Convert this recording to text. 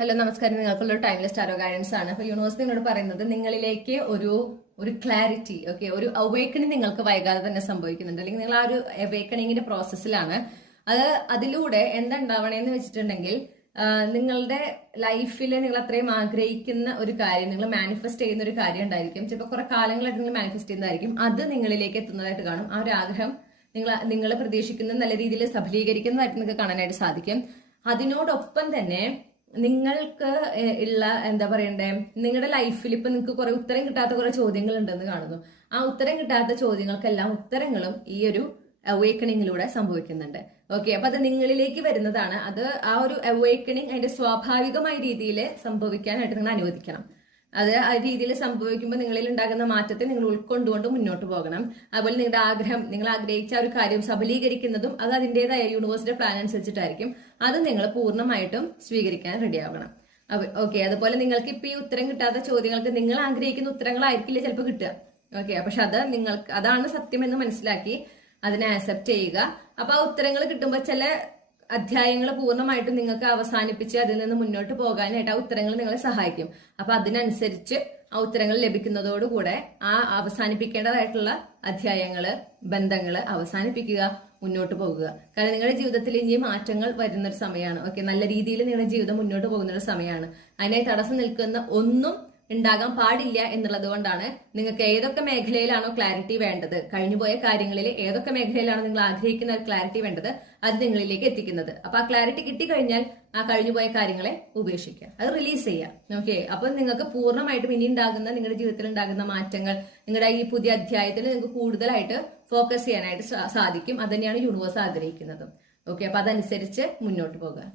Hello നമസ്കാരം. നിങ്ങൾക്കുള്ള ഒരു ടൈംലെസ് ടാരോ ഗൈഡൻസ് ആണ്. അപ്പൊ യൂണിവേഴ്സ് നിങ്ങളോട് പറയുന്നത് നിങ്ങളിലേക്ക് ഒരു ക്ലാരിറ്റി, ഓക്കെ, ഒരു അവേക്കണിങ് നിങ്ങൾക്ക് വൈകാതെ തന്നെ സംഭവിക്കുന്നുണ്ട്, അല്ലെങ്കിൽ നിങ്ങൾ ആ ഒരു അവേക്കണിങ്ങിന്റെ പ്രോസസ്സിലാണ്. അതിലൂടെ എന്തുണ്ടാവണേന്ന് വെച്ചിട്ടുണ്ടെങ്കിൽ നിങ്ങളുടെ ലൈഫിൽ നിങ്ങൾ അത്രയും ആഗ്രഹിക്കുന്ന ഒരു കാര്യം, നിങ്ങൾ മാനിഫെസ്റ്റ് ചെയ്യുന്ന ഒരു കാര്യം ഉണ്ടായിരിക്കും. ചിലപ്പോൾ കുറെ കാലങ്ങളായിട്ട് നിങ്ങൾ മാനിഫെസ്റ്റ് ചെയ്യുന്നതായിരിക്കും. അത് നിങ്ങളിലേക്ക് എത്തുന്നതായിട്ട് കാണും. ആ ഒരു ആഗ്രഹം നിങ്ങൾ പ്രതീക്ഷിക്കുന്ന നല്ല രീതിയിൽ സഫലീകരിക്കുന്നതായിട്ട് നിങ്ങൾക്ക് കാണാനായിട്ട് സാധിക്കും. അതിനോടൊപ്പം തന്നെ നിങ്ങൾക്ക് ഉള്ള എന്താ പറയണ്ടേ, നിങ്ങളുടെ ലൈഫിൽ ഇപ്പൊ നിങ്ങൾക്ക് കുറെ ഉത്തരം കിട്ടാത്ത കുറെ ചോദ്യങ്ങൾ ഉണ്ടെന്ന് കാണുന്നു. ആ ഉത്തരം കിട്ടാത്ത ചോദ്യങ്ങൾക്കെല്ലാം ഉത്തരങ്ങളും ഈ ഒരു അവേക്കണിങ്ങിലൂടെ സംഭവിക്കുന്നുണ്ട്. ഓക്കെ, അപ്പൊ അത് നിങ്ങളിലേക്ക് വരുന്നതാണ്. അത് ആ ഒരു അവേക്കണിങ് അതിന്റെ സ്വാഭാവികമായ രീതിയിൽ സംഭവിക്കാനായിട്ട് നിങ്ങൾ അനുവദിക്കണം. അത് ആ രീതിയിൽ സംഭവിക്കുമ്പോൾ നിങ്ങളിൽ ഉണ്ടാകുന്ന മാറ്റത്തെ നിങ്ങൾ ഉൾക്കൊണ്ടുകൊണ്ട് മുന്നോട്ട് പോകണം. അതുപോലെ നിങ്ങളുടെ ആഗ്രഹം, നിങ്ങൾ ആഗ്രഹിച്ച ഒരു കാര്യം സബലീകരിക്കുന്നതും അത് അതിൻ്റെതായ യൂണിവേഴ്സിന്റെ പ്ലാൻ അനുസരിച്ചിട്ടായിരിക്കും. അത് നിങ്ങൾ പൂർണ്ണമായിട്ടും സ്വീകരിക്കാൻ റെഡിയാവണം. ഓക്കെ, അതുപോലെ നിങ്ങൾക്ക് ഇപ്പൊ ഈ ഉത്തരം കിട്ടാത്ത ചോദ്യങ്ങൾക്ക് നിങ്ങൾ ആഗ്രഹിക്കുന്ന ഉത്തരങ്ങളായിരിക്കില്ല ചിലപ്പോൾ കിട്ടുക. ഓക്കെ, പക്ഷെ അതാണ് സത്യം എന്ന് മനസ്സിലാക്കി അതിനെ ആക്സെപ്റ്റ് ചെയ്യുക. അപ്പൊ ആ ഉത്തരങ്ങൾ കിട്ടുമ്പോൾ ചില അധ്യായങ്ങൾ പൂർണ്ണമായിട്ടും നിങ്ങൾക്ക് അവസാനിപ്പിച്ച് അതിൽ നിന്ന് മുന്നോട്ട് പോകാനായിട്ട് ആ ഉത്തരങ്ങൾ നിങ്ങളെ സഹായിക്കും. അപ്പൊ അതിനനുസരിച്ച് ആ ഉത്തരങ്ങൾ ലഭിക്കുന്നതോടുകൂടെ ആ അവസാനിപ്പിക്കേണ്ടതായിട്ടുള്ള അധ്യായങ്ങള്, ബന്ധങ്ങള് അവസാനിപ്പിക്കുക, മുന്നോട്ട് പോകുക. കാരണം നിങ്ങളുടെ ജീവിതത്തിൽ ഇനി മാറ്റങ്ങൾ വരുന്നൊരു സമയമാണ്. ഓക്കെ, നല്ല രീതിയിൽ നിങ്ങളുടെ ജീവിതം മുന്നോട്ട് പോകുന്ന ഒരു സമയമാണ്. അതിനായി തടസ്സം നിൽക്കുന്ന ഒന്നും ഉണ്ടാകാൻ പാടില്ല എന്നുള്ളത് കൊണ്ടാണ് നിങ്ങൾക്ക് ഏതൊക്കെ മേഖലയിലാണോ ക്ലാരിറ്റി വേണ്ടത്, കഴിഞ്ഞുപോയ കാര്യങ്ങളിൽ ഏതൊക്കെ മേഖലയിലാണോ നിങ്ങൾ ആഗ്രഹിക്കുന്ന ഒരു ക്ലാരിറ്റി വേണ്ടത്, അത് നിങ്ങളിലേക്ക് എത്തിക്കുന്നത്. അപ്പൊ ആ ക്ലാരിറ്റി കിട്ടിക്കഴിഞ്ഞാൽ ആ കഴിഞ്ഞുപോയ കാര്യങ്ങളെ ഉപേക്ഷിക്കുക, അത് റിലീസ് ചെയ്യുക. ഓക്കെ, അപ്പൊ നിങ്ങൾക്ക് പൂർണ്ണമായിട്ടും ഇനി ഉണ്ടാകുന്ന നിങ്ങളുടെ ജീവിതത്തിൽ ഉണ്ടാകുന്ന മാറ്റങ്ങൾ, നിങ്ങളുടെ ഈ പുതിയ അധ്യായത്തിൽ നിങ്ങൾക്ക് കൂടുതലായിട്ട് ഫോക്കസ് ചെയ്യാനായിട്ട് സാധിക്കും. അത് തന്നെയാണ് യൂണിവേഴ്സ് ആഗ്രഹിക്കുന്നത്. ഓക്കെ, അപ്പൊ അതനുസരിച്ച് മുന്നോട്ട് പോകുക.